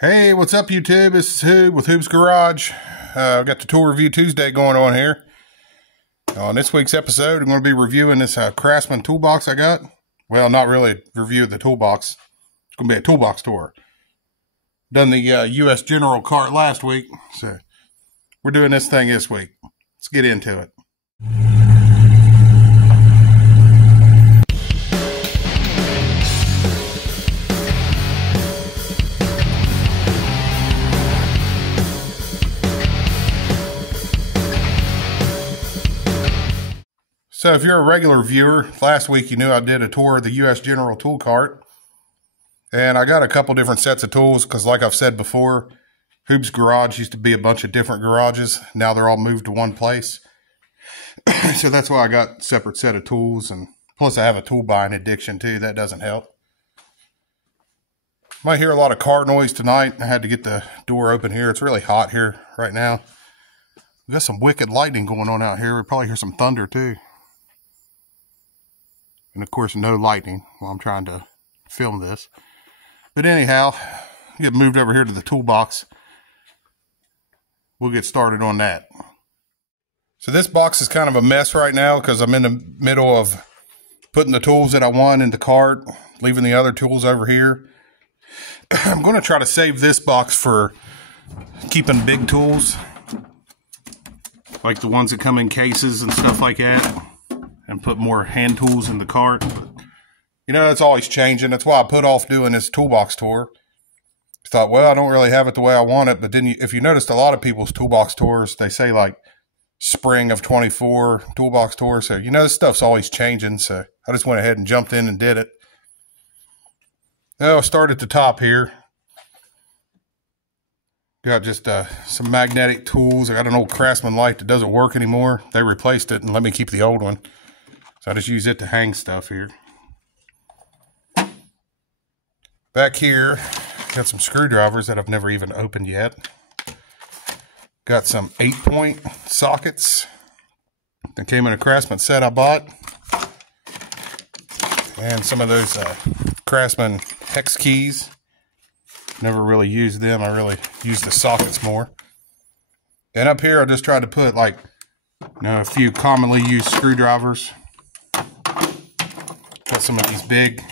Hey, what's up, YouTube? This is Hoob with Hoob's Garage. I've got the Tool Review Tuesday going on here. On this week's episode, I'm going to be reviewing this Craftsman toolbox I got. Well, not really a review of the toolbox. It's going to be a toolbox tour. Done the U.S. General cart last week, so we're doing this thing this week. Let's get into it. So if you're a regular viewer, last week you knew I did a tour of the U.S. General tool cart. And I got a couple different sets of tools because, like I've said before, Hoob's Garage used to be a bunch of different garages. Now they're all moved to one place. So that's why I got a separate set of tools. And plus I have a tool buying addiction too. That doesn't help. Might hear a lot of car noise tonight. I had to get the door open here. It's really hot here right now. We've got some wicked lightning going on out here. We'll probably hear some thunder too. And of course, no lightning while I'm trying to film this. But anyhow, get moved over here to the toolbox. We'll get started on that. So this box is kind of a mess right now because I'm in the middle of putting the tools that I want in the cart, leaving the other tools over here. I'm going to try to save this box for keeping big tools, like the ones that come in cases and stuff like that, and put more hand tools in the cart. You know, it's always changing. That's why I put off doing this toolbox tour. I thought, well, I don't really have it the way I want it. But then if you noticed, a lot of people's toolbox tours, they say like spring of 24 toolbox tour. So, you know, this stuff's always changing. So I just went ahead and jumped in and did it. Now I'll start at the top here. Got just some magnetic tools. I got an old Craftsman light that doesn't work anymore. They replaced it and let me keep the old one. So I just use it to hang stuff here. Back here, got some screwdrivers that I've never even opened yet. Got some 8-point sockets that came in a Craftsman set I bought. And some of those Craftsman hex keys. Never really used them. I really use the sockets more. And up here, I just tried to put like, a few commonly used screwdrivers. Got some of these big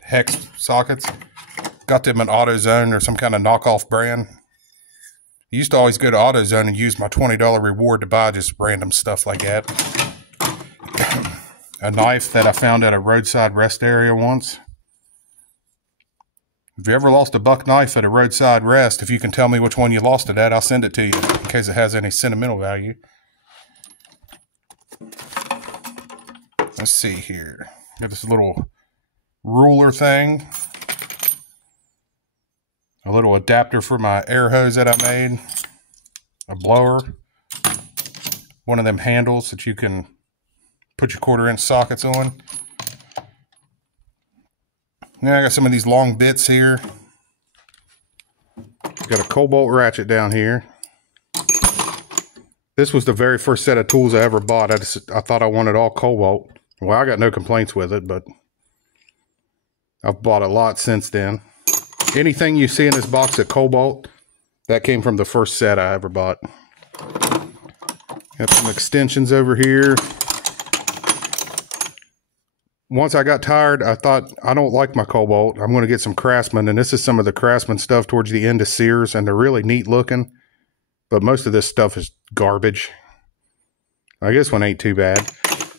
hex sockets. Got them in AutoZone or some kind of knockoff brand. I used to always go to AutoZone and use my $20 reward to buy just random stuff like that. A knife that I found at a roadside rest area once. If you ever lost a buck knife at a roadside rest, if you can tell me which one you lost it at, I'll send it to you in case it has any sentimental value. Let's see here. Got this little ruler thing. A little adapter for my air hose that I made. A blower. One of them handles that you can put your 1/4-inch sockets on. Now I got some of these long bits here. Got a cobalt ratchet down here. This was the very first set of tools I ever bought. I thought I wanted all cobalt. Well, I got no complaints with it, but I've bought a lot since then. Anything you see in this box of cobalt, that came from the first set I ever bought. Got some extensions over here. Once I got tired, I thought, I don't like my cobalt. I'm going to get some Craftsman, and this is some of the Craftsman stuff towards the end of Sears, and they're really neat looking. But most of this stuff is garbage. I guess one ain't too bad.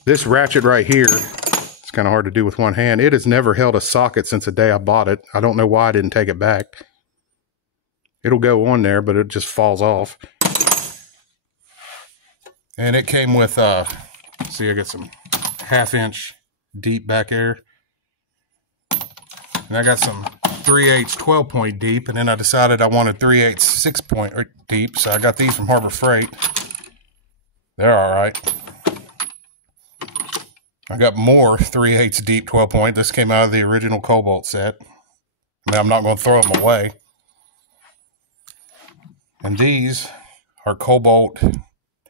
This ratchet right here, it's kind of hard to do with one hand. It has never held a socket since the day I bought it. I don't know why I didn't take it back. It'll go on there, but it just falls off. And it came with, see, I got some 1/2-inch deep back there. And I got some 3/8 12-point deep, and then I decided I wanted 3/8 6-point deep, so I got these from Harbor Freight. They're all right. I got more 3/8 deep 12-point. This came out of the original Cobalt set. I mean, I'm not going to throw them away. And these are Cobalt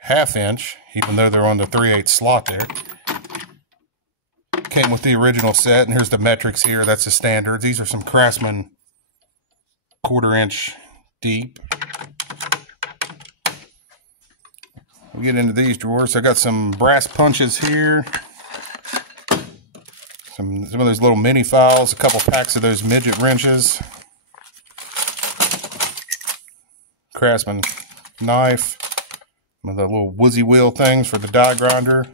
1/2-inch, even though they're on the 3/8 slot there. Came with the original set, and here's the metrics here. That's the standard. These are some Craftsman 1/4 inch deep. We'll get into these drawers. I got some brass punches here. Some of those little mini files, a couple packs of those midget wrenches. Craftsman knife. Some of the little woozy wheel things for the die grinder.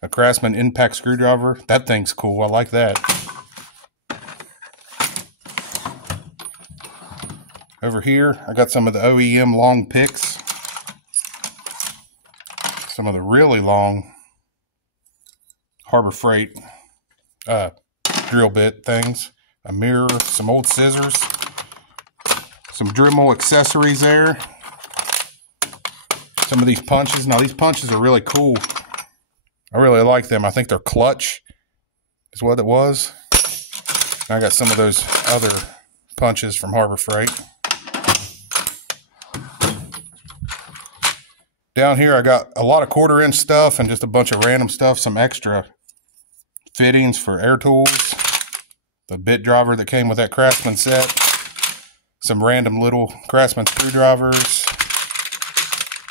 A Craftsman impact screwdriver. That thing's cool. I like that. Over here, I got some of the OEM long picks. Some of the really long Harbor Freight drill bit things. A mirror, some old scissors. Some Dremel accessories there. Some of these punches. Now, these punches are really cool. I really like them. I think they're clutch is what it was. And I got some of those other punches from Harbor Freight. Down here, I got a lot of 1/4 inch stuff and just a bunch of random stuff. Some extra fittings for air tools. The bit driver that came with that Craftsman set. Some random little Craftsman screwdrivers.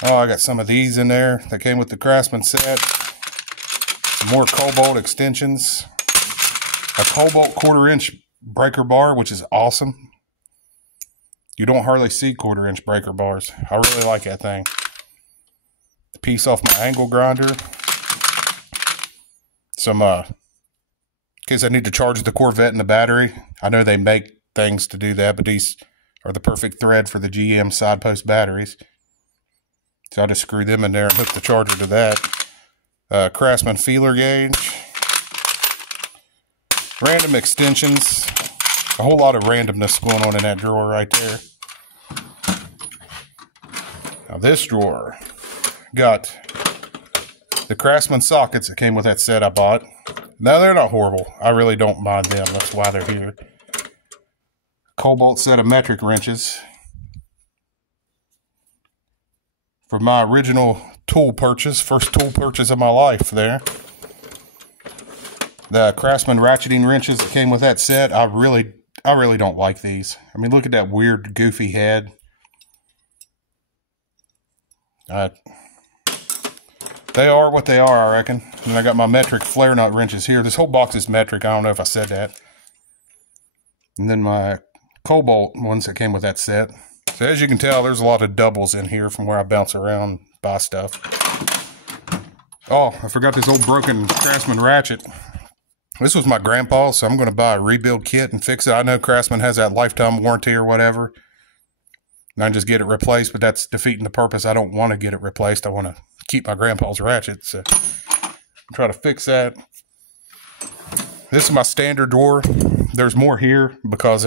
Oh, I got some of these in there that came with the Craftsman set. Some more Cobalt extensions. A Cobalt 1/4 inch breaker bar, which is awesome. You don't hardly see 1/4 inch breaker bars. I really like that thing. The piece off my angle grinder. Some, in case I need to charge the Corvette and the battery. I know they make things to do that, but these are the perfect thread for the GM side post batteries. So I just screw them in there and hook the charger to that. Craftsman feeler gauge. Random extensions. A whole lot of randomness going on in that drawer right there. Now this drawer got the Craftsman sockets that came with that set I bought. Now they're not horrible. I really don't mind them. That's why they're here. Cobalt set of metric wrenches. For my original tool purchase, first tool purchase of my life there. The Craftsman ratcheting wrenches that came with that set, I really don't like these. I mean, look at that weird, goofy head. They are what they are, I reckon. And I got my metric flare nut wrenches here. This whole box is metric. I don't know if I said that. And then my Cobalt ones that came with that set. So as you can tell, there's a lot of doubles in here from where I bounce around and buy stuff. Oh, I forgot this old broken Craftsman ratchet. This was my grandpa's, so I'm going to buy a rebuild kit and fix it. I know Craftsman has that lifetime warranty or whatever. And I just get it replaced, but that's defeating the purpose. I don't want to get it replaced. I want to keep my grandpa's ratchet. So I'll try to fix that. This is my standard drawer. There's more here because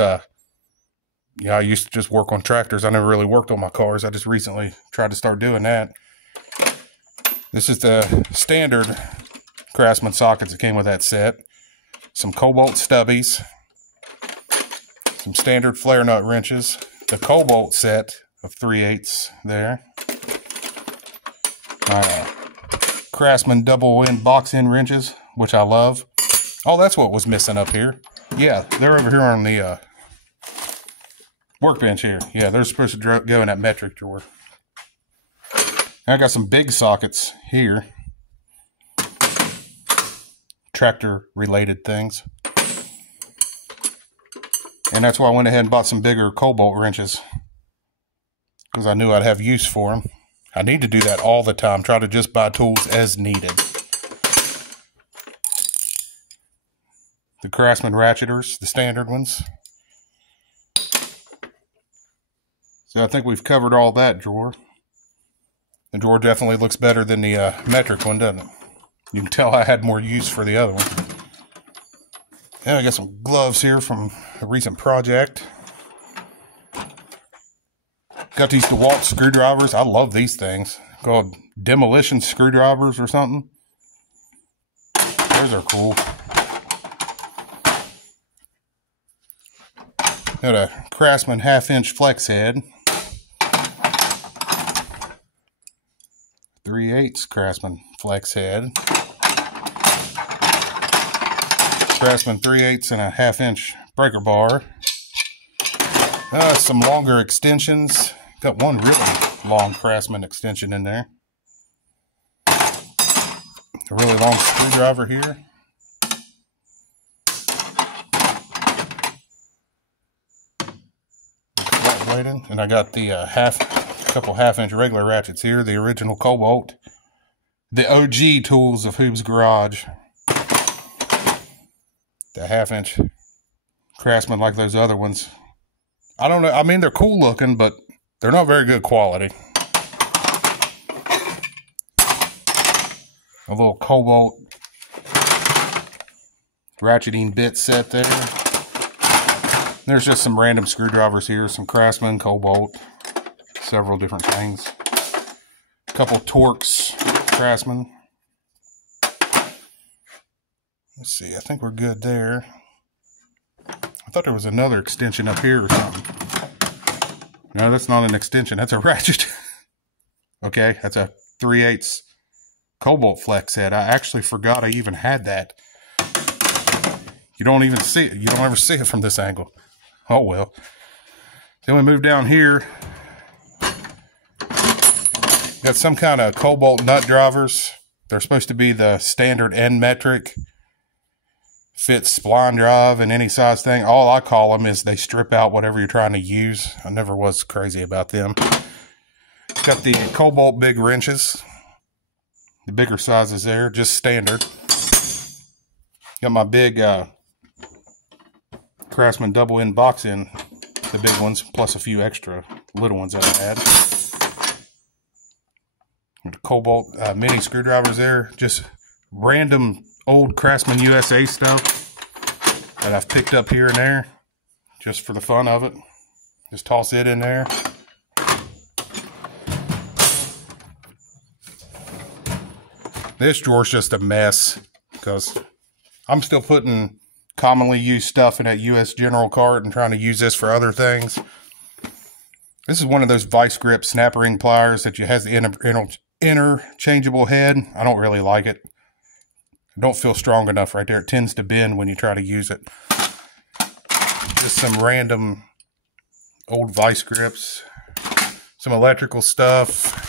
yeah, I used to just work on tractors. I never really worked on my cars. I just recently tried to start doing that. This is the standard Craftsman sockets that came with that set. Some Cobalt stubbies. Some standard flare nut wrenches. The Cobalt set of 3/8 there. Craftsman double end box end wrenches, which I love. Oh, that's what was missing up here. Yeah, they're over here on the workbench here. Yeah, they're supposed to go in that metric drawer. I got some big sockets here. Tractor related things. And that's why I went ahead and bought some bigger Cobalt wrenches. Because I knew I'd have use for them. I need to do that all the time. Try to just buy tools as needed. The Craftsman ratcheters, the standard ones. So I think we've covered all that drawer. The drawer definitely looks better than the metric one, doesn't it? You can tell I had more use for the other one. Yeah, I got some gloves here from a recent project. Got these DeWalt screwdrivers. I love these things. Called demolition screwdrivers or something. Those are cool. Got a Craftsman 1/2 inch flex head. 3/8 Craftsman flex head. Craftsman 3/8 and a 1/2 inch breaker bar. Some longer extensions. Got one really long Craftsman extension in there. A really long screwdriver here. And I got the couple half-inch regular ratchets here. The original Cobalt. The OG tools of Hoob's Garage. The half-inch Craftsman like those other ones. I don't know. I mean, they're cool looking, but they're not very good quality. A little Cobalt ratcheting bit set there. There's just some random screwdrivers here. Some Craftsman, Cobalt, several different things. A couple Torx, Craftsman. Let's see. I think we're good there. I thought there was another extension up here or something. No, that's not an extension. That's a ratchet. Okay, that's a 3/8 Cobalt flex head. I actually forgot I even had that. You don't even see it. You don't ever see it from this angle. Oh well. Then we move down here. Got some kind of Cobalt nut drivers. They're supposed to be the standard end metric. Fits spline drive and any size thing. All I call them is they strip out whatever you're trying to use. I never was crazy about them. Got the Cobalt big wrenches. The bigger sizes there, just standard. Got my big Craftsman double end box in, the big ones, plus a few extra little ones that I had. The Cobalt mini screwdrivers there, just random old Craftsman USA stuff that I've picked up here and there, just for the fun of it. Just toss it in there. This drawer's just a mess because I'm still putting commonly used stuff in that US General cart and trying to use this for other things. This is one of those vice grip snap ring pliers that has the interchangeable head. I don't really like it. I don't feel strong enough right there. It tends to bend when you try to use it. Just some random old vice grips. Some electrical stuff.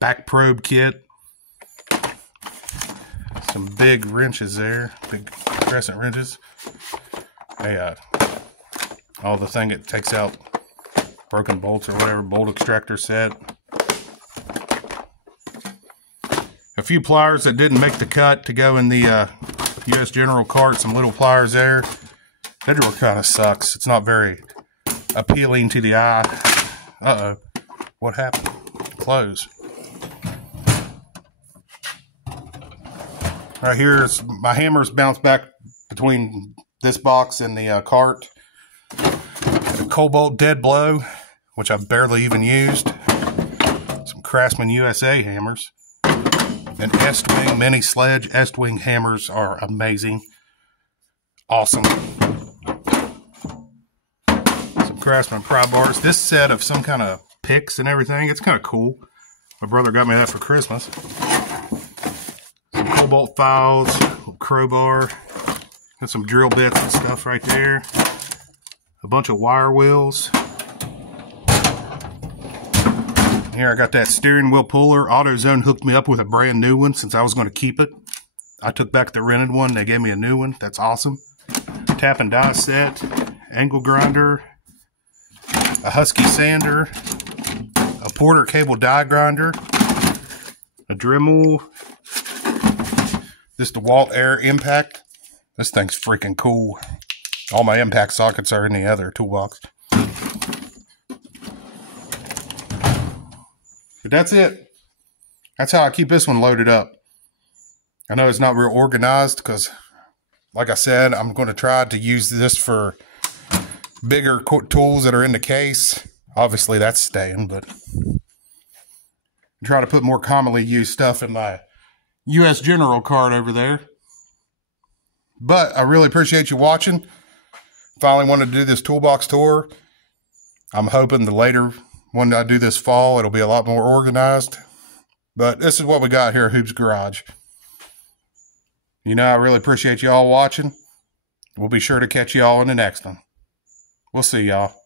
Back probe kit. Some big wrenches there. Big crescent wrenches. Oh, the thing that takes out broken bolts or whatever. Bolt extractor set. A few pliers that didn't make the cut to go in the US General cart. Some little pliers there. That drawer kind of sucks. It's not very appealing to the eye. Uh-oh. What happened? Close. Right here, my hammers bounce back between this box and the cart. A Cobalt dead blow, which I've barely even used. Some Craftsman USA hammers. An Est-Wing mini sledge. Est-Wing hammers are amazing. Awesome. Some Craftsman pry bars. This set of some kind of picks and everything, it's kind of cool. My brother got me that for Christmas. Some Cobalt files, crowbar. Got some drill bits and stuff right there. A bunch of wire wheels. Here I got that steering wheel puller. AutoZone hooked me up with a brand new one since I was going to keep it. I took back the rented one. They gave me a new one. That's awesome. Tap and die set. Angle grinder. A Husky sander. A Porter cable die grinder. A Dremel. This DeWalt Air Impact. This thing's freaking cool. All my impact sockets are in the other toolbox. But that's it. That's how I keep this one loaded up. I know it's not real organized because, like I said, I'm going to try to use this for bigger tools that are in the case. Obviously, that's staying, but try to put more commonly used stuff in my US General cart over there. But I really appreciate you watching. Finally wanted to do this toolbox tour. I'm hoping the later when I do this fall, it'll be a lot more organized. But this is what we got here at Hoob's Garage. You know, I really appreciate you all watching. We'll be sure to catch you all in the next one. We'll see y'all.